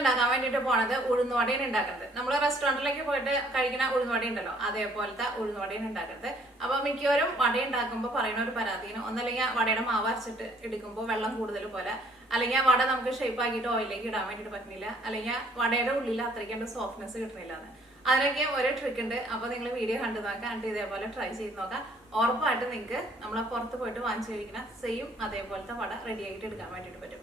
ഉണ്ടാക്കാൻ വേണ്ടിയിട്ട് പോണത് ഉഴുന്നുവടയാണ് ഉണ്ടാക്കുന്നത്. നമ്മൾ റെസ്റ്റോറൻറ്റിലേക്ക് പോയിട്ട് കഴിക്കുന്ന ഉഴുന്നുവട ഉണ്ടല്ലോ, അതേപോലത്തെ ഉഴുന്നുവടയാണ് ഉണ്ടാക്കുന്നത്. അപ്പൊ മിക്കവരും വട ഉണ്ടാക്കുമ്പോൾ പറയുന്ന ഒരു പരാതിയാണ്, ഒന്നല്ലെങ്കിൽ വടയുടെ മാവ് അരച്ചിട്ട് എടുക്കുമ്പോൾ വെള്ളം കൂടുതൽ പോലെ, അല്ലെങ്കിൽ വട നമുക്ക് ഷേപ്പ് ആക്കിയിട്ട് ഓയിലേക്ക് ഇടാൻ വേണ്ടിയിട്ട് പറ്റുന്നില്ല, അല്ലെങ്കിൽ വടയുടെ ഉള്ളിൽ അത്രയ്ക്ക് സോഫ്റ്റ്നെസ് കിട്ടുന്നില്ല എന്ന്. അതിനൊക്കെ ഒരു ട്രിക്ക് ഉണ്ട്. അപ്പൊ നിങ്ങൾ വീഡിയോ കണ്ടു നോക്കാം, കണ്ട് ഇതേപോലെ ട്രൈ ചെയ്ത് നോക്കാം. ഉറപ്പായിട്ട് നിങ്ങൾക്ക് നമ്മളെ പുറത്ത് പോയിട്ട് വാങ്ങിച്ചു കഴിക്കുന്ന സെയിം അതേപോലത്തെ വട റെഡി ആയിട്ട് എടുക്കാൻ വേണ്ടിയിട്ട് പറ്റും.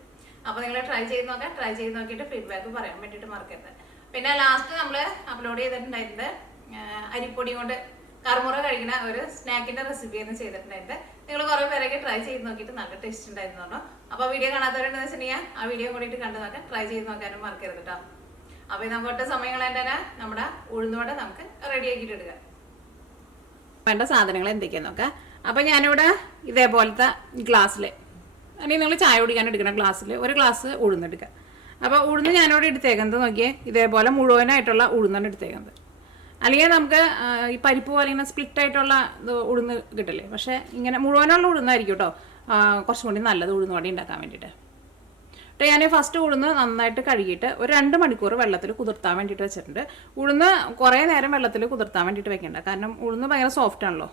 അപ്പൊ നിങ്ങൾ ട്രൈ ചെയ്ത് നോക്കാം. ട്രൈ ചെയ്ത് നോക്കിയിട്ട് ഫീഡ്ബാക്ക് പറയാൻ വേണ്ടിയിട്ട് മറക്കരുത്. പിന്നെ ലാസ്റ്റ് നമ്മൾ അപ്ലോഡ് ചെയ്തിട്ടുണ്ടായിരുന്നത് അരിപ്പൊടി കൊണ്ട് കറുമുറ കഴിക്കുന്ന ഒരു സ്നാക്കിന്റെ റെസിപ്പി എന്ന് ചെയ്തിട്ടുണ്ടായിരുന്നത്. നിങ്ങൾ കുറെ പേരൊക്കെ ട്രൈ ചെയ്ത് നോക്കിയിട്ട് നല്ല ടേസ്റ്റ് ഉണ്ടായിരുന്നു പറഞ്ഞു. അപ്പൊ വീഡിയോ കാണാത്തവരുണ്ടെന്ന് വെച്ചിട്ടുണ്ടെങ്കിൽ ആ വീഡിയോ കൂടിയിട്ട് കണ്ടു നോക്കാം. ട്രൈ ചെയ്ത് നോക്കാനും മറക്കരുത് കേട്ടോ. അപ്പൊ നമുക്ക് ഒറ്റ സമയങ്ങൾ തന്നെ നമ്മുടെ ഉഴുന്നുവട നമുക്ക് റെഡി ആക്കിയിട്ട് എടുക്കാം. വേണ്ട സാധനങ്ങൾ എന്തൊക്കെയാന്ന് നോക്കാം. അപ്പൊ ഞാനിവിടെ ഇതേപോലത്തെ ഗ്ലാസ്സില്, അല്ലെങ്കിൽ നിങ്ങൾ ചായ കുടിക്കാൻ എടുക്കുന്ന ഗ്ലാസ്സിൽ ഒരു ഗ്ലാസ് ഉഴുന്നെടുക്കുക. അപ്പോൾ ഉഴുന്ന് ഞാനിവിടെ എടുത്തേക്കുന്നത് നോക്കിയേ, ഇതേപോലെ മുഴുവനായിട്ടുള്ള ഉഴുന്നാണ് എടുത്തേക്കുന്നത്. അല്ലെങ്കിൽ നമുക്ക് ഈ പരിപ്പ് പോലെ ഇങ്ങനെ സ്പ്ലിറ്റ് ആയിട്ടുള്ള ഉഴുന്ന് കിട്ടില്ലേ, പക്ഷേ ഇങ്ങനെ മുഴുവനുള്ള ഉഴുന്നായിരിക്കും കേട്ടോ കുറച്ചും കൂടി നല്ലത് ഉഴുന്നുവട ഉണ്ടാക്കാൻ വേണ്ടിയിട്ട്. എന്നിട്ട് ഞാൻ ഫസ്റ്റ് ഉഴുന്ന് നന്നായിട്ട് കഴുകിയിട്ട് ഒരു 2 മണിക്കൂർ വെള്ളത്തിൽ കുതിർത്താൻ വേണ്ടിയിട്ട് വെച്ചിട്ടുണ്ട്. ഉഴുന്ന് കുറേ നേരം വെള്ളത്തിൽ കുതിർത്താൻ വേണ്ടിയിട്ട് വെക്കേണ്ട, കാരണം ഉഴുന്ന് ഭയങ്കര സോഫ്റ്റ് ആണല്ലോ,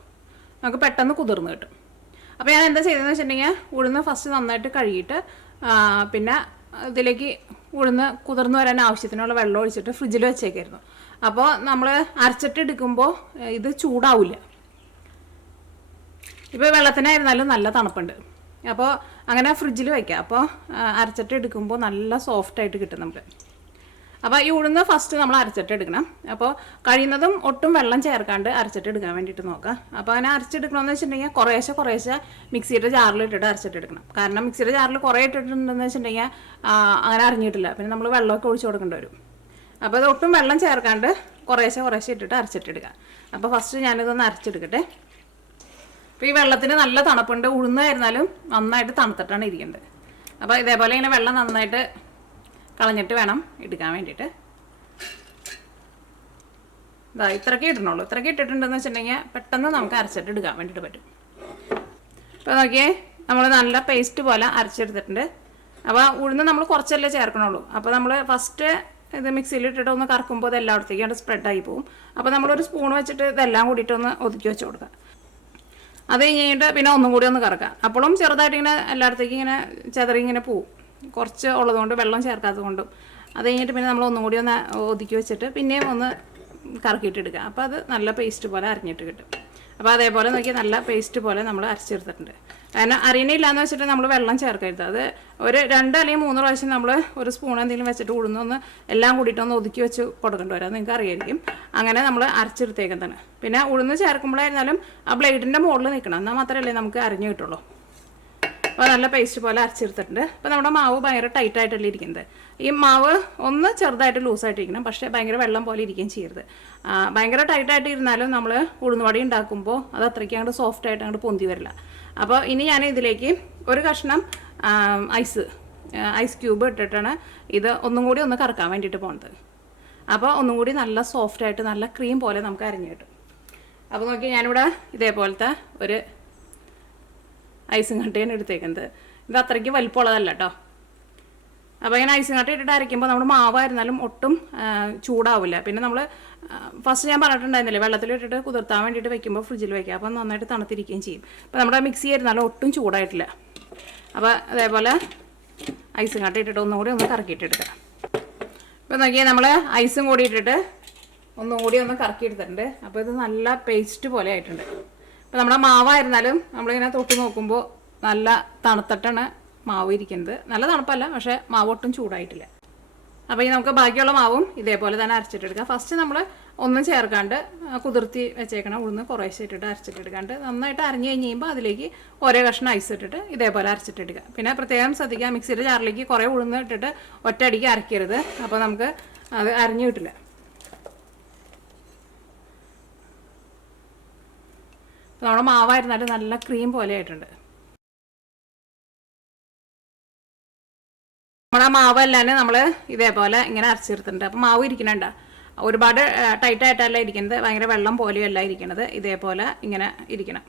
നമുക്ക് പെട്ടെന്ന് കുതിർന്ന് കിട്ടും. അപ്പോൾ ഞാൻ എന്താ ചെയ്തതെന്ന് വെച്ചിട്ടുണ്ടെങ്കിൽ ഉഴുന്ന് ഫസ്റ്റ് നന്നായിട്ട് കഴുകിയിട്ട് പിന്നെ ഇതിലേക്ക് ഉഴുന്ന് കുതിർന്ന് വരാൻ ആവശ്യത്തിനുള്ള വെള്ളം ഒഴിച്ചിട്ട് ഫ്രിഡ്ജിൽ വെച്ചേക്കായിരുന്നു. അപ്പോൾ നമ്മൾ അരച്ചിട്ട് എടുക്കുമ്പോൾ ഇത് ചൂടാവില്ല. ഇപ്പോൾ വെള്ളത്തിനായിരുന്നാലും നല്ല തണുപ്പുണ്ട്. അപ്പോൾ അങ്ങനെ ഫ്രിഡ്ജിൽ വയ്ക്കുക. അപ്പോൾ അരച്ചിട്ട് എടുക്കുമ്പോൾ നല്ല സോഫ്റ്റായിട്ട് കിട്ടും നമുക്ക്. അപ്പോൾ ഈ ഉഴുന്ന് ഫസ്റ്റ് നമ്മൾ അരച്ചിട്ട് എടുക്കണം. അപ്പോൾ കഴിയുന്നതും ഒട്ടും വെള്ളം ചേർക്കാണ്ട് അരച്ചിട്ട് എടുക്കാൻ വേണ്ടിയിട്ട് നോക്കാം. അപ്പോൾ അങ്ങനെ അരച്ചെടുക്കണമെന്ന് വെച്ചിട്ടുണ്ടെങ്കിൽ കുറേശ്ശെ മിക്സിയുടെ ജാറിലിട്ടിട്ട് അരച്ചിട്ടെടുക്കണം. കാരണം മിക്സിയുടെ ജാറിൽ കുറേ ഇട്ടിട്ടുണ്ടെന്ന് വെച്ചിട്ടുണ്ടെങ്കിൽ അങ്ങനെ അരിഞ്ഞിട്ടില്ല, പിന്നെ നമ്മൾ വെള്ളമൊക്കെ ഒഴിച്ച് കൊടുക്കേണ്ടി വരും. അപ്പോൾ അത് ഒട്ടും വെള്ളം ചേർക്കാണ്ട് കുറേശ്ശെ ഇട്ടിട്ട് അരച്ചിട്ടെടുക്കാം. അപ്പോൾ ഫസ്റ്റ് ഞാനിതൊന്ന് അരച്ചെടുക്കട്ടെ. അപ്പോൾ ഈ വെള്ളത്തിന് നല്ല തണുപ്പുണ്ട്, ഉഴുന്നായിരുന്നാലും നന്നായിട്ട് തണുത്തിട്ടാണ് ഇരിക്കുന്നത്. അപ്പോൾ ഇതേപോലെ ഇങ്ങനെ വെള്ളം നന്നായിട്ട് കളഞ്ഞിട്ട് വേണം എടുക്കാൻ വേണ്ടിയിട്ട്. ഇതാ ഇത്രയ്ക്ക് ഇടണുള്ളൂ. ഇത്രയ്ക്ക് ഇട്ടിട്ടുണ്ടെന്ന് വെച്ചിട്ടുണ്ടെങ്കിൽ പെട്ടെന്ന് നമുക്ക് അരച്ചിട്ട് എടുക്കാൻ വേണ്ടിയിട്ട് പറ്റും. അപ്പോൾ നോക്കിയേ, നമ്മൾ നല്ല പേസ്റ്റ് പോലെ അരച്ചെടുത്തിട്ടുണ്ട്. അപ്പോൾ ഉഴുന്ന് നമ്മൾ കുറച്ചല്ലേ ചേർക്കണുള്ളൂ. അപ്പോൾ നമ്മൾ ഫസ്റ്റ് ഇത് മിക്സിയിലിട്ടിട്ട് ഒന്ന് കറക്കുമ്പോൾ ഇത് എല്ലായിടത്തേക്കും സ്പ്രെഡായി പോകും. അപ്പോൾ നമ്മളൊരു സ്പൂൺ വെച്ചിട്ട് ഇതെല്ലാം കൂടിയിട്ടൊന്ന് ഒതുക്കി വെച്ച് കൊടുക്കുക. അത് കഴിഞ്ഞിട്ട് പിന്നെ ഒന്നും കൂടി ഒന്ന് കറക്കാം. അപ്പോഴും ചെറുതായിട്ട് ഇങ്ങനെ എല്ലായിടത്തേക്കും ഇങ്ങനെ ചെതറി ഇങ്ങനെ പോവും, കുറച്ച് ഉള്ളതുകൊണ്ട് വെള്ളം ചേർക്കാത്തത് കൊണ്ടും. അത് കഴിഞ്ഞിട്ട് പിന്നെ നമ്മൾ ഒന്നും കൂടി ഒന്ന് ഒതുക്കി വെച്ചിട്ട് പിന്നെയും ഒന്ന് കറക്കിയിട്ടെടുക്കുക. അപ്പോൾ അത് നല്ല പേസ്റ്റ് പോലെ അരിഞ്ഞിട്ട് കിട്ടും. അപ്പോൾ അതേപോലെ നോക്കിയാൽ നല്ല പേസ്റ്റ് പോലെ നമ്മൾ അരച്ചെടുത്തിട്ടുണ്ട്. കാരണം അരിയണില്ലാന്ന് വെച്ചിട്ട് നമ്മൾ വെള്ളം ചേർക്കരുത്. അത് ഒരു 2 അല്ലെങ്കിൽ 3 പ്രാവശ്യം നമ്മൾ ഒരു സ്പൂൺ എന്തെങ്കിലും വെച്ചിട്ട് ഉഴുന്നൊന്ന് എല്ലാം കൂടിയിട്ടൊന്ന് ഒതുക്കി വെച്ച് കൊടുക്കേണ്ടി വരും. അത് നിങ്ങൾക്ക് അറിയായിരിക്കും. അങ്ങനെ നമ്മൾ അരച്ചെടുത്തേക്കുന്നതാണ്. പിന്നെ ഉഴുന്ന് ചേർക്കുമ്പോഴായിരുന്നാലും ആ ബ്ലേഡിൻ്റെ മുകളിൽ നിൽക്കണം, എന്നാൽ മാത്രമല്ലേ നമുക്ക് അരിഞ്ഞ് കിട്ടുള്ളൂ. അപ്പോൾ നല്ല പേസ്റ്റ് പോലെ അരച്ചെടുത്തിട്ടുണ്ട്. അപ്പോൾ നമ്മുടെ മാവ് ഭയങ്കര ടൈറ്റായിട്ടല്ലേ ഇരിക്കുന്നത്. ഈ മാവ് ഒന്ന് ചെറുതായിട്ട് ലൂസായിട്ടിരിക്കണം, പക്ഷേ ഭയങ്കര വെള്ളം പോലെ ഇരിക്കുകയും ചെയ്യരുത്. ഭയങ്കര ടൈറ്റായിട്ട് ഇരുന്നാലും നമ്മൾ ഉഴുന്നുവട ഉണ്ടാക്കുമ്പോൾ അത് അത്രയ്ക്ക് അങ്ങോട്ട് സോഫ്റ്റ് ആയിട്ട് അങ്ങോട്ട് പൊന്തി വരില്ല. അപ്പോൾ ഇനി ഞാൻ ഇതിലേക്ക് ഒരു കഷ്ണം ഐസ് ക്യൂബ് ഇട്ടിട്ടാണ് ഇത് ഒന്നും കൂടി ഒന്ന് കറക്കാൻ വേണ്ടിയിട്ട് പോകുന്നത്. അപ്പോൾ ഒന്നും കൂടി നല്ല സോഫ്റ്റായിട്ട് നല്ല ക്രീം പോലെ നമുക്ക് അരിഞ്ഞ് കിട്ടും. അപ്പോൾ നോക്കി ഞാനിവിടെ ഇതേപോലത്തെ ഒരു ഐസും കട്ടയാണ് എടുത്തേക്കുന്നത്. ഇത് അത്രയ്ക്ക് വലിപ്പമുള്ളതല്ല കേട്ടോ. അപ്പോൾ ഇങ്ങനെ ഐസും കട്ട ഇട്ടിട്ട് അരയ്ക്കുമ്പോൾ നമ്മുടെ മാവായിരുന്നാലും ഒട്ടും ചൂടാവില്ല. പിന്നെ നമ്മൾ ഫസ്റ്റ് ഞാൻ പറഞ്ഞിട്ടുണ്ടായിരുന്നില്ലേ, വെള്ളത്തിലിട്ടിട്ട് കുതിർത്താൻ വേണ്ടിയിട്ട് വെക്കുമ്പോൾ ഫ്രിഡ്ജിൽ വയ്ക്കുക, അപ്പോൾ നന്നായിട്ട് തണുത്തിരിക്കുകയും ചെയ്യും. അപ്പോൾ നമ്മുടെ മിക്സി ആയിരുന്നാലും ഒട്ടും ചൂടായിട്ടില്ല. അപ്പോൾ അതേപോലെ ഐസും കട്ട ഇട്ടിട്ട് ഒന്നും കൂടി ഒന്ന് കറക്കിയിട്ടെടുക്കുക. ഇപ്പോൾ നോക്കിയാൽ നമ്മൾ ഐസും കൂടി ഇട്ടിട്ട് ഒന്നും കൂടി ഒന്ന് കറക്കിയെടുത്തിട്ടുണ്ട്. അപ്പോൾ ഇത് നല്ല പേസ്റ്റ് പോലെ ആയിട്ടുണ്ട്. അപ്പോൾ നമ്മുടെ മാവായിരുന്നാലും നമ്മളിങ്ങനെ തൊട്ട് നോക്കുമ്പോൾ നല്ല തണുത്തിട്ടാണ് മാവ് ഇരിക്കുന്നത്. നല്ല തണുപ്പല്ല, പക്ഷേ മാവ് ഒട്ടും ചൂടായിട്ടില്ല. അപ്പോൾ ഈ നമുക്ക് ബാക്കിയുള്ള മാവും ഇതേപോലെ തന്നെ അരച്ചിട്ടെടുക്കാം. ഫസ്റ്റ് നമ്മൾ ഒന്നും ചേർക്കാണ്ട് കുതിർത്തി വെച്ചേക്കണം ഉഴുന്ന് കുറേശ്ശെ ഇട്ടിട്ട് അരച്ചിട്ടെടുക്കാണ്ട് നന്നായിട്ട് അരഞ്ഞ് കഴിഞ്ഞ് കഴിയുമ്പോൾ അതിലേക്ക് ഓരോ കഷ്ണം ഐസ് ഇട്ടിട്ട് ഇതേപോലെ അരച്ചിട്ടെടുക്കുക. പിന്നെ പ്രത്യേകം ശ്രദ്ധിക്കുക, മിക്സിയുടെ ജാറിലേക്ക് കുറേ ഉഴുന്ന് ഇട്ടിട്ട് ഒറ്റയടിക്ക് അരക്കരുത്, അപ്പോൾ നമുക്ക് അത് അരഞ്ഞു കിട്ടില്ല. നമ്മുടെ മാവായിരുന്നാലും നല്ല ക്രീം പോലെ ആയിട്ടുണ്ട്. നമ്മുടെ മാവല്ലാതെ നമ്മൾ ഇതേപോലെ ഇങ്ങനെ അരച്ചെടുത്തിട്ടുണ്ട്. അപ്പോൾ മാവ് ഇരിക്കണണ്ട ഒരുപാട് ടൈറ്റായിട്ടല്ല ഇരിക്കുന്നത്, ഭയങ്കര വെള്ളം പോലെയല്ല ഇരിക്കുന്നത്, ഇതേപോലെ ഇങ്ങനെ ഇരിക്കണം.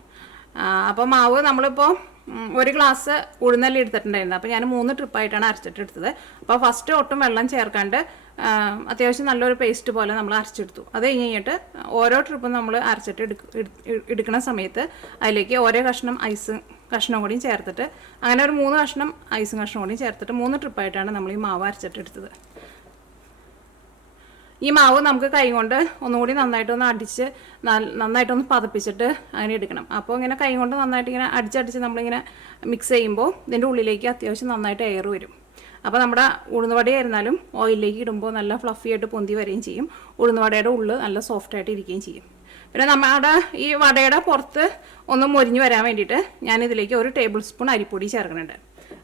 അപ്പോൾ മാവ് നമ്മളിപ്പോൾ 1 ഗ്ലാസ് ഉഴുന്നല്ലി എടുത്തിട്ടുണ്ടായിരുന്നു. അപ്പോൾ ഞാൻ 3 ട്രിപ്പായിട്ടാണ് അരച്ചിട്ട് എടുത്തത്. അപ്പോൾ ഫസ്റ്റ് ഒട്ടും വെള്ളം ചേർക്കാണ്ട് അത്യാവശ്യം നല്ലൊരു പേസ്റ്റ് പോലെ നമ്മൾ അരച്ചെടുത്തു. അത് കഴിഞ്ഞിട്ട് ഓരോ ട്രിപ്പും നമ്മൾ അരച്ചിട്ട് എടുക്കുന്ന സമയത്ത് അതിലേക്ക് ഓരോ കഷ്ണം ഐസ് കഷ്ണം കൂടിയും ചേർത്തിട്ട് അങ്ങനെ ഒരു 3 കഷ്ണം ഐസും കഷ്ണം കൂടിയും ചേർത്തിട്ട് 3 ട്രിപ്പായിട്ടാണ് നമ്മൾ ഈ മാവ് അരച്ചിട്ട് എടുത്തത്. ഈ മാവ് നമുക്ക് കൈ കൊണ്ട് ഒന്നുകൂടി നന്നായിട്ടൊന്ന് അടിച്ച് നന്നായിട്ടൊന്ന് പതപ്പിച്ചിട്ട് അങ്ങനെ എടുക്കണം. അപ്പോൾ ഇങ്ങനെ കൈ കൊണ്ട് നന്നായിട്ട് ഇങ്ങനെ അടിച്ചടിച്ച് നമ്മളിങ്ങനെ മിക്സ് ചെയ്യുമ്പോൾ ഇതിൻ്റെ ഉള്ളിലേക്ക് അത്യാവശ്യം നന്നായിട്ട് എയർ വരും. അപ്പോൾ നമ്മുടെ ഉഴുന്നുവടയായിരുന്നാലും ഓയിലിലേക്ക് ഇടുമ്പോൾ നല്ല ഫ്ലഫി ആയിട്ട് പൊന്തി വരികയും ചെയ്യും. ഉഴുന്നുവടയുടെ ഉള്ളിൽ നല്ല സോഫ്റ്റായിട്ട് ഇരിക്കുകയും ചെയ്യും. പിന്നെ നമ്മുടെ ഈ വടയുടെ പുറത്ത് ഒന്ന് മൊരിഞ്ഞ് വരാൻ വേണ്ടിയിട്ട് ഞാനിതിലേക്ക് 1 ടേബിൾ സ്പൂൺ അരിപ്പൊടി ചേർക്കുന്നുണ്ട്.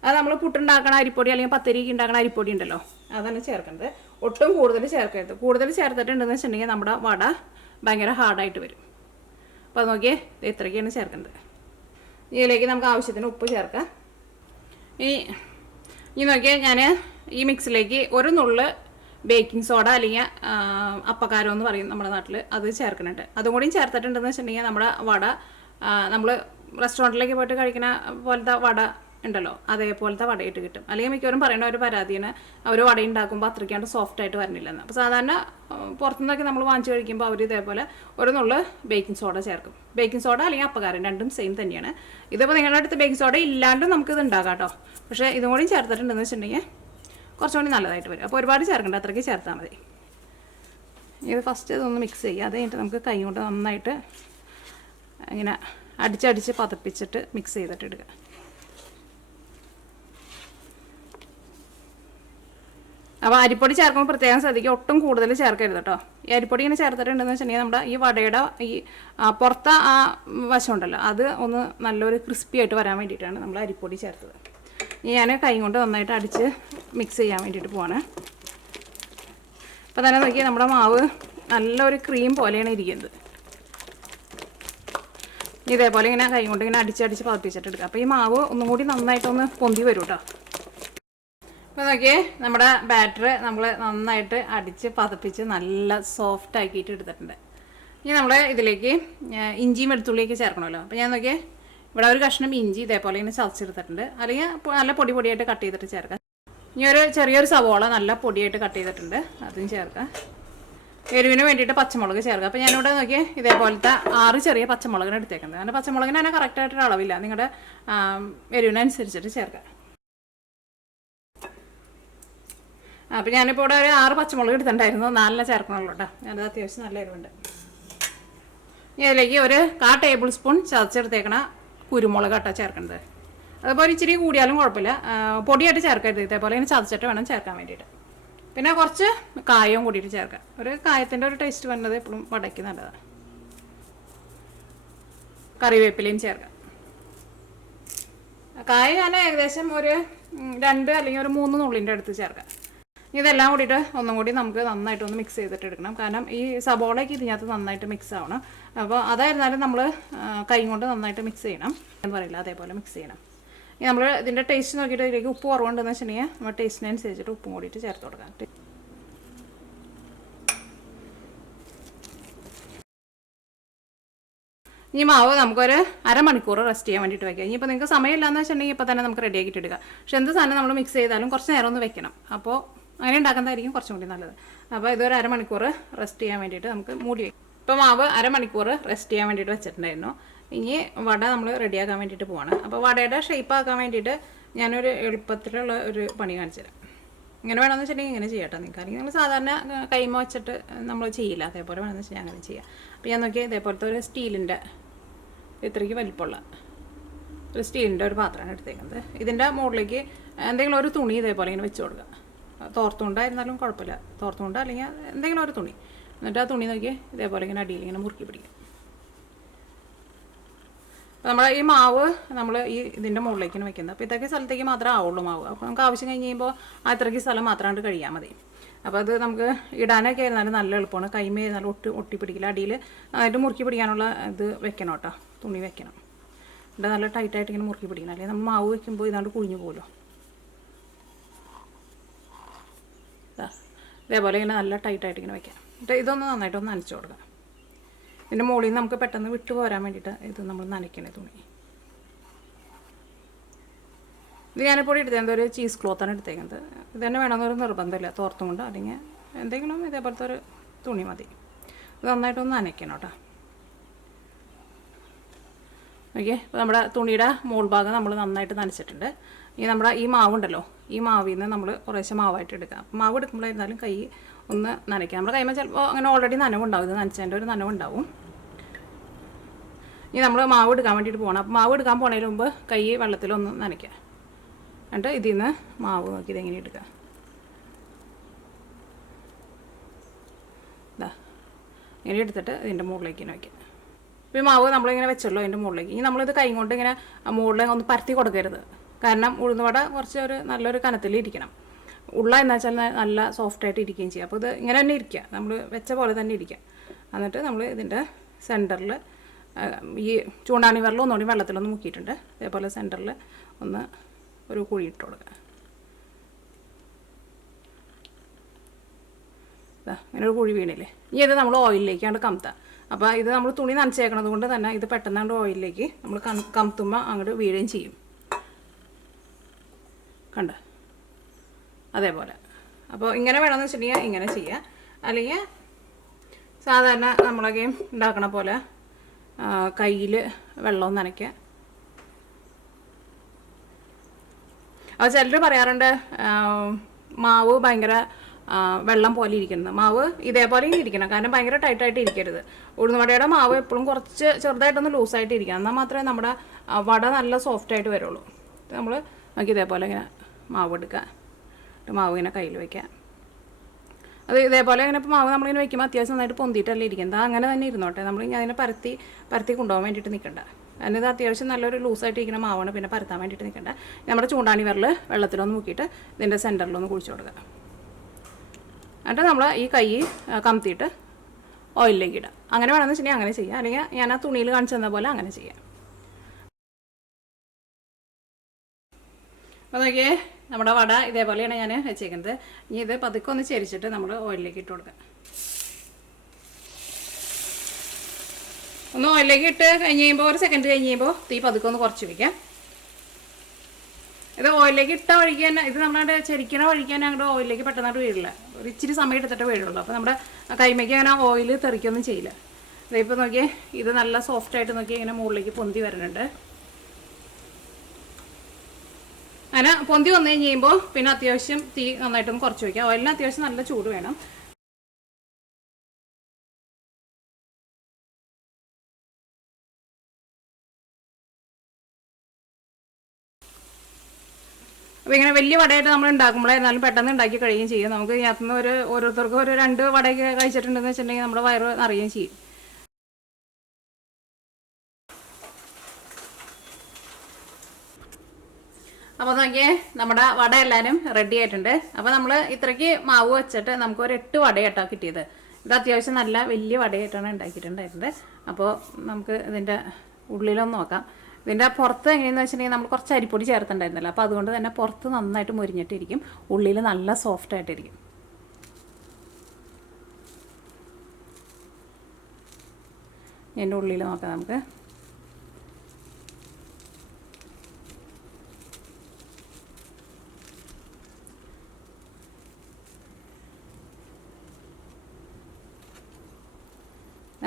അത് നമ്മൾ പുട്ടുണ്ടാക്കണ അരിപ്പൊടി അല്ലെങ്കിൽ പത്തിരിക്ക് ഉണ്ടാക്കണ അരിപ്പൊടി ഉണ്ടല്ലോ, അതാണ് ചേർക്കുന്നത്. ഒട്ടും കൂടുതൽ ചേർക്കരുത്. കൂടുതൽ ചേർത്തിട്ടുണ്ടെന്ന് വെച്ചിട്ടുണ്ടെങ്കിൽ നമ്മുടെ വട ഭയങ്കര ഹാർഡായിട്ട് വരും. അപ്പോൾ അത് നോക്കിയേ, ഇത്രയ്ക്കാണ് ചേർക്കുന്നത്. ഇതിലേക്ക് നമുക്ക് ആവശ്യത്തിന് ഉപ്പ് ചേർക്കാം. ഇനി നോക്കിയാൽ ഞാൻ ഈ മിക്സിലേക്ക് 1 നുള്ള് ബേക്കിംഗ് സോഡ അല്ലെങ്കിൽ അപ്പക്കാരം എന്ന് പറയും നമ്മുടെ നാട്ടിൽ, അത് ചേർക്കുന്നുണ്ട്. അതും കൂടിയും ചേർത്തിട്ടുണ്ടെന്ന് വെച്ചിട്ടുണ്ടെങ്കിൽ നമ്മുടെ വട നമ്മൾ റെസ്റ്റോറൻറ്റിലേക്ക് പോയിട്ട് കഴിക്കുന്ന പോലത്തെ വട ഉണ്ടല്ലോ, അതേപോലത്തെ വടയിട്ട് കിട്ടും. അല്ലെങ്കിൽ മിക്കവരും പറയുന്ന ഒരു പരാതിയാണ് അവർ വട ഉണ്ടാക്കുമ്പോൾ അത്രയ്ക്കാണ്ട് സോഫ്റ്റ് ആയിട്ട് വരുന്നില്ലെന്ന്. അപ്പോൾ സാധാരണ പുറത്തുനിന്നൊക്കെ നമ്മൾ വാങ്ങിച്ച് കഴിക്കുമ്പോൾ അവർ ഇതേപോലെ 1 നുള്ള് ബേക്കിംഗ് സോഡ ചേർക്കും. ബേക്കിംഗ് സോഡ അല്ലെങ്കിൽ അപ്പക്കാരൻ രണ്ടും സെയിം തന്നെയാണ്. ഇതിപ്പോൾ നിങ്ങളുടെ അടുത്ത് ബേക്കിംഗ് സോഡ ഇല്ലാണ്ട് നമുക്കിത് ഉണ്ടാക്കാം കേട്ടോ. പക്ഷേ ഇതും കൂടി ചേർത്തിട്ടുണ്ടെന്ന് വെച്ചിട്ടുണ്ടെങ്കിൽ കുറച്ചുകൂടി നല്ലതായിട്ട് വരും. അപ്പോൾ ഒരുപാട് ചേർക്കണ്ട, അത്രയ്ക്ക് ചേർത്താൽ മതി. ഇത് ഫസ്റ്റ് ഇതൊന്ന് മിക്സ് ചെയ്യുക. അത് കഴിഞ്ഞിട്ട് നമുക്ക് കൈ കൊണ്ട് നന്നായിട്ട് ഇങ്ങനെ അടിച്ചടിച്ച് പതപ്പിച്ചിട്ട് മിക്സ് ചെയ്തിട്ട് എടുക്കുക. അപ്പോൾ അരിപ്പൊടി ചേർക്കുമ്പോൾ പ്രത്യേകം ശ്രദ്ധിക്കുക, ഒട്ടും കൂടുതൽ ചേർക്കരുത് കേട്ടോ. ഈ അരിപ്പൊടി ഇങ്ങനെ ചേർത്തിട്ടുണ്ടെന്ന് വെച്ചിട്ടുണ്ടെങ്കിൽ നമ്മുടെ ഈ വടയുടെ ഈ പുറത്തെ ആ വശം ഉണ്ടല്ലോ, അത് ഒന്ന് നല്ലൊരു ക്രിസ്പി ആയിട്ട് വരാൻ വേണ്ടിയിട്ടാണ് നമ്മൾ അരിപ്പൊടി ചേർത്തത്. ഞാൻ കൈ കൊണ്ട് നന്നായിട്ട് അടിച്ച് മിക്സ് ചെയ്യാൻ വേണ്ടിയിട്ട് പോവാണ്. അപ്പോൾ തന്നെ നോക്കിയാൽ നമ്മുടെ മാവ് നല്ലൊരു ക്രീം പോലെയാണ് ഇരിക്കുന്നത്. ഇതേപോലെ ഇങ്ങനെ കൈ കൊണ്ട് ഇങ്ങനെ അടിച്ചടിച്ച് പതപ്പിച്ചിട്ട് എടുക്കുക. അപ്പോൾ ഈ മാവ് ഒന്നും കൂടി നന്നായിട്ടൊന്ന് പൊന്തി വരും കേട്ടോ. അപ്പോൾ നോക്കിയേ, നമ്മുടെ ബാറ്റർ നമ്മൾ നന്നായിട്ട് അടിച്ച് പതപ്പിച്ച് നല്ല സോഫ്റ്റ് ആക്കിയിട്ട് എടുത്തിട്ടുണ്ട്. ഇനി നമ്മൾ ഇതിലേക്ക് ഇഞ്ചിയും വെളുത്തുള്ളിയൊക്കെ ചേർക്കണമല്ലോ. അപ്പോൾ ഞാൻ നോക്കിയേ, ഇവിടെ ഒരു കഷ്ണം ഇഞ്ചി ഇതേപോലെ ഇങ്ങനെ ചതച്ചെടുത്തിട്ടുണ്ട്, അല്ലെങ്കിൽ നല്ല പൊടിയായിട്ട് കട്ട് ചെയ്തിട്ട് ചേർക്കാം. ഇനി ചെറിയൊരു സവോള നല്ല പൊടിയായിട്ട് കട്ട് ചെയ്തിട്ടുണ്ട്, അതും ചേർക്കാം. എരിവിന് വേണ്ടിയിട്ട് പച്ചമുളക് ചേർക്കുക. അപ്പോൾ ഞാനിവിടെ നോക്കിയേ, ഇതേപോലത്തെ 6 ചെറിയ പച്ചമുളകിന് എടുത്തേക്കുന്നത്. അങ്ങനെ പച്ചമുളകിന് തന്നെ കറക്റ്റായിട്ടൊരു അളവില്ല, നിങ്ങളുടെ എരിവിനനുസരിച്ചിട്ട് ചേർക്കാം. അപ്പോൾ ഞാനിപ്പോൾ ഇവിടെ ഒരു 6 പച്ചമുളക് എടുത്തിട്ടുണ്ടായിരുന്നു, 4 ചേർക്കണമല്ലോ കേട്ടോ. ഞാനത് അത്യാവശ്യം നല്ല എരിവുണ്ട്. ഇനി അതിലേക്ക് 1/4 ടേബിൾ സ്പൂൺ ചതച്ചെടുത്തേക്കണ കുരുമുളക് കേട്ടോ ചേർക്കുന്നത്. അതുപോലെ ഇച്ചിരി കൂടിയാലും കുഴപ്പമില്ല, പൊടിയായിട്ട് ചേർക്കരുത്. ഇതേപോലെ ഇങ്ങനെ ചതച്ചിട്ട് വേണം ചേർക്കാൻ വേണ്ടിയിട്ട്. പിന്നെ കുറച്ച് കായവും കൂടിയിട്ട് ചേർക്കാം. ഒരു കായത്തിൻ്റെ ഒരു ടേസ്റ്റ് വരുന്നത് എപ്പോഴും വടയ്ക്ക് നല്ലതാണ്. കറിവേപ്പിലയും ചേർക്കാം. കായ ഞാൻ ഏകദേശം ഒരു 2 അല്ലെങ്കിൽ ഒരു 3 നുള്ളിൻ്റെ അടുത്ത് ചേർക്കാം. ഇതെല്ലാം കൂടിയിട്ട് ഒന്നും കൂടി നമുക്ക് നന്നായിട്ടൊന്ന് മിക്സ് ചെയ്തിട്ട് എടുക്കണം. കാരണം ഈ സബോളയ്ക്ക് ഇതിനകത്ത് നന്നായിട്ട് മിക്സ് ആവണം. അപ്പോൾ അതായിരുന്നാലും നമ്മൾ കൈ കൊണ്ട് നന്നായിട്ട് മിക്സ് ചെയ്യണം എന്ന് പറയില്ല, അതേപോലെ മിക്സ് ചെയ്യണം. ഇനി നമ്മൾ ഇതിൻ്റെ ടേസ്റ്റ് നോക്കിയിട്ട് ഇതിലേക്ക് ഉപ്പ് കുറവുണ്ടെന്ന് വെച്ചിട്ടുണ്ടെങ്കിൽ നമ്മൾ ടേസ്റ്റിനനുസരിച്ചിട്ട് ഉപ്പും കൂടിയിട്ട് ചേർത്ത് കൊടുക്കാം. ഈ മാവ് നമുക്കൊരു അരമണിക്കൂർ റെസ്റ്റ് ചെയ്യാൻ വേണ്ടിയിട്ട് വയ്ക്കാം. ഇനിയിപ്പോൾ നിങ്ങൾക്ക് സമയമില്ലാന്ന് വെച്ചിട്ടുണ്ടെങ്കിൽ ഇപ്പോൾ തന്നെ നമുക്ക് റെഡിയാക്കിയിട്ട് എടുക്കാം. പക്ഷെ എന്ത് സാധനം നമ്മൾ മിക്സ് ചെയ്താലും കുറച്ച് നേരം ഒന്ന് വെക്കണം. അപ്പോൾ അങ്ങനെ ഉണ്ടാക്കുന്നതായിരിക്കും കുറച്ചും കൂടി നല്ലത്. അപ്പോൾ ഇതൊരു അരമണിക്കൂർ റെസ്റ്റ് ചെയ്യാൻ വേണ്ടിയിട്ട് നമുക്ക് മൂടി വയ്ക്കും. ഇപ്പോൾ മാവ് അരമണിക്കൂർ റെസ്റ്റ് ചെയ്യാൻ വേണ്ടിയിട്ട് വെച്ചിട്ടുണ്ടായിരുന്നു. ഇനി വട നമ്മൾ റെഡിയാക്കാൻ വേണ്ടിയിട്ട് പോവാണ്. അപ്പോൾ വടയുടെ ഷേപ്പ് ആക്കാൻ വേണ്ടിയിട്ട് ഞാനൊരു എളുപ്പത്തിലുള്ള ഒരു പണി കാണിച്ചു തരാം. ഇങ്ങനെ വേണമെന്ന് വെച്ചിട്ടുണ്ടെങ്കിൽ ഇങ്ങനെ ചെയ്യാം കേട്ടോ. നിങ്ങൾക്ക് അല്ലെങ്കിൽ നിങ്ങൾ സാധാരണ കൈമ വെച്ചിട്ട് നമ്മൾ ചെയ്യില്ല, അതേപോലെ വേണമെന്ന് വെച്ചാൽ അങ്ങനെ ചെയ്യാം. അപ്പോൾ ഞാൻ നോക്കിയാൽ ഇതേപോലത്തെ ഒരു സ്റ്റീലിൻ്റെ ഇത്രയ്ക്ക് വലിപ്പമുള്ള ഒരു സ്റ്റീലിൻ്റെ ഒരു പാത്രമാണ് എടുത്തേക്കുന്നത്. ഇതിൻ്റെ മുകളിലേക്ക് എന്തെങ്കിലും ഒരു തുണി ഇതേപോലെ ഇങ്ങനെ വെച്ച് കൊടുക്കുക. തോർത്തുണ്ടായിരുന്നാലും കുഴപ്പമില്ല, തോർത്തുണ്ട അല്ലെങ്കിൽ എന്തെങ്കിലും ഒരു തുണി. എന്നിട്ട് ആ തുണി നോക്കി ഇതേപോലെ ഇങ്ങനെ അടിയിൽ ഇങ്ങനെ മുറുക്കി പിടിക്കും. അപ്പോൾ നമ്മൾ ഈ മാവ് നമ്മൾ ഇതിൻ്റെ മുകളിലേക്കാണ് വെക്കുന്നത്. അപ്പോൾ ഇത്രയ്ക്ക് സ്ഥലത്തേക്ക് മാത്രമേ ആവുള്ളൂ മാവ്. അപ്പോൾ നമുക്ക് ആവശ്യം കഴിഞ്ഞ് കഴിയുമ്പോൾ ആ ഇത്രയ്ക്ക് സ്ഥലം മാത്രമായിട്ട് കഴിയാൽ മതി. അപ്പോൾ അത് നമുക്ക് ഇടാനൊക്കെ ആയിരുന്നാലും നല്ല എളുപ്പമാണ്. കൈമേ ആയിരുന്നാലും ഒട്ടിപ്പിടിക്കില്ല. അടിയിൽ നന്നായിട്ട് മുറുക്കി പിടിക്കാനുള്ള ഇത് വെക്കണം കേട്ടോ, തുണി വെക്കണം. ഇവിടെ നല്ല ടൈറ്റായിട്ട് ഇങ്ങനെ മുറുക്കി പിടിക്കണം, അല്ലെങ്കിൽ നമ്മൾ മാവ് വെക്കുമ്പോൾ ഇതാണ്ട് കുഴിഞ്ഞു പോകുമല്ലോ. ഇതേപോലെ ഇങ്ങനെ നല്ല ടൈറ്റായിട്ട് ഇങ്ങനെ വെക്കാം. എന്നിട്ട് ഇതൊന്ന് നന്നായിട്ടൊന്ന് നനച്ച് കൊടുക്കാം. ഇതിൻ്റെ മുകളിൽ നിന്ന് നമുക്ക് പെട്ടെന്ന് വിട്ടു പോരാൻ വേണ്ടിയിട്ട് ഇത് നമ്മൾ നനയ്ക്കണേ തുണി. ഇത് ഞാനിപ്പോൾ എടുത്തത് ഒരു ചീസ് ക്ലോത്താണ് എടുത്തേക്കുന്നത്. ഇത് തന്നെ വേണമെന്നൊരു നിർബന്ധമില്ല, തോർത്തും കൊണ്ട് അല്ലെങ്കിൽ എന്തെങ്കിലും ഇതേപോലത്തെ ഒരു തുണി മതി. ഇത് നന്നായിട്ടൊന്ന് നനയ്ക്കണം കേട്ടോ. ഓക്കെ, അപ്പോൾ നമ്മുടെ തുണിയുടെ മോൾ ഭാഗം നമ്മൾ നന്നായിട്ട് നനച്ചിട്ടുണ്ട്. ഇനി നമ്മുടെ ഈ മാവുണ്ടല്ലോ, ഈ മാവിൽ നിന്ന് നമ്മൾ കുറേശ്ശെ മാവായിട്ട് എടുക്കാം. മാവ് എടുക്കുമ്പോഴായിരുന്നാലും കൈ ഒന്ന് നനയ്ക്കാം. നമ്മുടെ കൈമ ചിലപ്പോൾ അങ്ങനെ ഓൾറെഡി നനവുണ്ടാവും, ഇത് നനച്ചതിൻ്റെ ഒരു നനവുണ്ടാവും. ഇനി നമ്മൾ മാവ് എടുക്കാൻ വേണ്ടിയിട്ട് പോകണം. അപ്പോൾ മാവ് എടുക്കാൻ പോണതിന് മുമ്പ് കൈ വെള്ളത്തിലൊന്ന് നനയ്ക്കുക. എന്നിട്ട് ഇതിൽ നിന്ന് മാവ് നോക്കി ഇതെങ്ങനെ എടുക്കുക. ഇതാ ഇങ്ങനെ എടുത്തിട്ട് ഇതിൻ്റെ മുകളിലേക്ക് ഇങ്ങനെ വയ്ക്കുക. ഇപ്പോൾ ഈ മാവ് നമ്മളിങ്ങനെ വെച്ചല്ലോ അതിൻ്റെ മുകളിലേക്ക്. ഇനി നമ്മളിത് കൈ കൊണ്ട് ഇങ്ങനെ മുകളിൽ ഒന്ന് പരത്തി കൊടുക്കരുത്. കാരണം ഉഴുന്നുവട കുറച്ച് ഒരു നല്ലൊരു കനത്തിലിരിക്കണം. ഉള്ള എന്ന് വെച്ചാൽ നല്ല സോഫ്റ്റായിട്ട് ഇരിക്കുകയും ചെയ്യും. അപ്പോൾ ഇത് ഇങ്ങനെ തന്നെ ഇരിക്കുക, നമ്മൾ വെച്ച പോലെ തന്നെ ഇരിക്കുക. എന്നിട്ട് നമ്മൾ ഇതിൻ്റെ സെൻറ്ററിൽ ഈ ചൂണ്ടാണി വെള്ളം ഒന്നുകൂടി വെള്ളത്തിലൊന്ന് മുക്കിയിട്ടുണ്ട്. അതേപോലെ സെൻറ്ററിൽ ഒന്ന് ഒരു കുഴി ഇട്ട് കൊടുക്കുക. ഇങ്ങനെ ഒരു കുഴി വീണില്ലേ. ഇനി ഇത് നമ്മൾ ഓയിലിലേക്കാണ് കമത്തുക. അപ്പോൾ ഇത് നമ്മൾ തുണി നനച്ചേക്കണത് കൊണ്ട് തന്നെ ഇത് പെട്ടെന്ന് ഓയിലിലേക്ക് നമ്മൾ കമത്തുമ്പോൾ അങ്ങോട്ട് വീഴുകയും ചെയ്യും. കണ്ട അതേപോലെ. അപ്പോൾ ഇങ്ങനെ വേണമെന്ന് വെച്ചിട്ടുണ്ടെങ്കിൽ ഇങ്ങനെ ചെയ്യുക. അല്ലെങ്കിൽ സാധാരണ നമ്മളൊക്കെ ഉണ്ടാക്കണ പോലെ കയ്യിൽ വെള്ളവും നനയ്ക്കുക. അപ്പോൾ ചിലർ പറയാറുണ്ട് മാവ് ഭയങ്കര വെള്ളം പോലെ ഇരിക്കുന്നത്. മാവ് ഇതേപോലെ ഇരിക്കണം, കാരണം ഭയങ്കര ടൈറ്റായിട്ട് ഇരിക്കരുത്. ഉഴുന്നുവടയുടെ മാവ് എപ്പോഴും കുറച്ച് ചെറുതായിട്ടൊന്ന് ലൂസായിട്ട് ഇരിക്കണം, എന്നാൽ മാത്രമേ നമ്മുടെ വട നല്ല സോഫ്റ്റായിട്ട് വരുള്ളൂ. നമ്മൾ നമുക്ക് ഇതേപോലെ ഇങ്ങനെ മാവ് എടുക്കുക, മാവ് ഇങ്ങനെ കയ്യിൽ വയ്ക്കുക. അത് ഇതേപോലെ ഇങ്ങനെ ഇപ്പോൾ മാവ് നമ്മളിങ്ങനെ വയ്ക്കുമ്പോൾ അത്യാവശ്യം നന്നായിട്ട് പൊന്തിയിട്ടല്ലേ ഇരിക്കുന്നത്. അങ്ങനെ തന്നെ ഇരുന്നോട്ടെ, നമ്മൾ ഇനി അതിനെ പരത്തി കൊണ്ടുപോകാൻ വേണ്ടിയിട്ട് നിൽക്കണ്ട. അതിന് അത്യാവശ്യം നല്ലൊരു ലൂസായിട്ട് ഇരിക്കുന്ന മാവാണ്, പിന്നെ പരത്താൻ വേണ്ടിയിട്ട് നിൽക്കണ്ട. നമ്മുടെ ചൂണ്ടാണി വിരൽ വെള്ളത്തിലൊന്ന് മുക്കിയിട്ട് ഇതിൻ്റെ സെൻറ്ററിലൊന്ന് കുഴിച്ചു കൊടുക്കുക. എന്നിട്ട് നമ്മൾ ഈ കൈ കമത്തിയിട്ട് ഓയിലിലേക്ക് ഇടുക. അങ്ങനെ വേണമെന്ന് വെച്ചിട്ടുണ്ടെങ്കിൽ അങ്ങനെ ചെയ്യാം, അല്ലെങ്കിൽ ഞാൻ ആ തുണിയിൽ കാണിച്ചു തന്ന പോലെ അങ്ങനെ ചെയ്യാം. അപ്പോൾ നോക്കിയേ, നമ്മുടെ വട ഇതേപോലെയാണ് ഞാൻ വെച്ചേക്കുന്നത്. ഇനി ഇത് പതുക്കെ ഒന്ന് ചെരിച്ചിട്ട് നമ്മൾ ഓയിലിലേക്ക് ഇട്ട് കൊടുക്കാം. ഒന്ന് ഓയിലിലേക്ക് ഇട്ട് കഴിഞ്ഞ് കഴിയുമ്പോൾ ഒരു സെക്കൻഡ് കഴിഞ്ഞ് കഴിയുമ്പോൾ തീ പതുക്കെ ഒന്ന് കുറച്ച് വയ്ക്കാം. ഇത് ഓയിലിലേക്ക് ഇട്ട വഴിക്ക് തന്നെ, ഇത് നമ്മുടെ ചെരിക്കണ വഴിക്ക് തന്നെ അങ്ങോട്ട് ഓയിലിലേക്ക് പെട്ടെന്നായിട്ട് വീഴില്ല, ഒരു ഇച്ചിരി സമയം എടുത്തിട്ട് വീഴുള്ളൂ. അപ്പോൾ നമ്മുടെ കൈമയ്ക്ക് അങ്ങനെ ഓയിൽ തെറിക്കൊന്നും ചെയ്യില്ല. ഇതിപ്പോൾ നോക്കിയേ, ഇത് നല്ല സോഫ്റ്റായിട്ട് നോക്കി ഇങ്ങനെ മുകളിലേക്ക് പൊന്തി വരുന്നുണ്ട്. അങ്ങനെ പൊന്തി വന്നു കഴിഞ്ഞ് കഴിയുമ്പോൾ പിന്നെ അത്യാവശ്യം തീ നന്നായിട്ടൊന്ന് കുറച്ച് വയ്ക്കാം. ഓയിലിന് അത്യാവശ്യം നല്ല ചൂട് വേണം. അപ്പോൾ ഇങ്ങനെ വലിയ വടയായിട്ട് നമ്മൾ ഉണ്ടാക്കുമ്പോഴായിരുന്നാലും പെട്ടെന്ന് ഉണ്ടാക്കി കഴിയുകയും ചെയ്യും. നമുക്ക് ഇതിനകത്തുനിന്ന് ഓരോരുത്തർക്കും ഒരു 2 വടയൊക്കെ കഴിച്ചിട്ടുണ്ടെന്ന് വെച്ചിട്ടുണ്ടെങ്കിൽ നമ്മുടെ വയറ് നിറയുകയും ചെയ്യും. അപ്പോൾ നോക്കിയേ, നമ്മുടെ വട എല്ലാവരും റെഡി ആയിട്ടുണ്ട്. അപ്പോൾ നമ്മൾ ഇത്രയ്ക്ക് മാവ് വെച്ചിട്ട് നമുക്ക് ഒരു 8 വടയായിട്ടാണ് കിട്ടിയത്. ഇത് അത്യാവശ്യം നല്ല വലിയ വടയായിട്ടാണ് ഉണ്ടാക്കിയിട്ടുണ്ടായിരുന്നത്. അപ്പോൾ നമുക്ക് ഇതിൻ്റെ ഉള്ളിലൊന്ന് നോക്കാം. ഇതിൻ്റെ പുറത്ത് എങ്ങനെയെന്ന് വെച്ചിട്ടുണ്ടെങ്കിൽ നമ്മൾ കുറച്ച് അരിപ്പൊടി ചേർത്തിട്ടുണ്ടായിരുന്നല്ലോ, അപ്പോൾ അതുകൊണ്ട് തന്നെ പുറത്ത് നന്നായിട്ട് മുരിഞ്ഞിട്ടിരിക്കും, ഉള്ളിൽ നല്ല സോഫ്റ്റ് ആയിട്ടിരിക്കും. ഇതിൻ്റെ ഉള്ളിൽ നോക്കാം നമുക്ക്.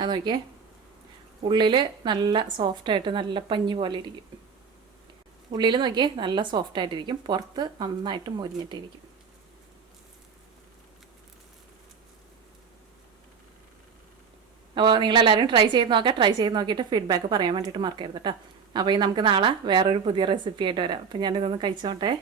അത് നോക്കിയേ, ഉള്ളിൽ നല്ല സോഫ്റ്റായിട്ട് നല്ല പഞ്ഞി പോലെ ഇരിക്കും. ഉള്ളിൽ നോക്കിയേ നല്ല സോഫ്റ്റായിട്ടിരിക്കും, പുറത്ത് നന്നായിട്ട് മുരിഞ്ഞിട്ടിരിക്കും. അപ്പോൾ നിങ്ങളെല്ലാവരും ട്രൈ ചെയ്ത് നോക്കാം. ട്രൈ ചെയ്ത് നോക്കിയിട്ട് ഫീഡ്ബാക്ക് പറയാൻ വേണ്ടിയിട്ട് മറക്കരുത് കേട്ടോ. അപ്പോൾ നമുക്ക് നാളെ വേറൊരു പുതിയ റെസിപ്പി ആയിട്ട് വരാം. അപ്പോൾ ഞാനിതൊന്ന് കഴിച്ചോട്ടെ.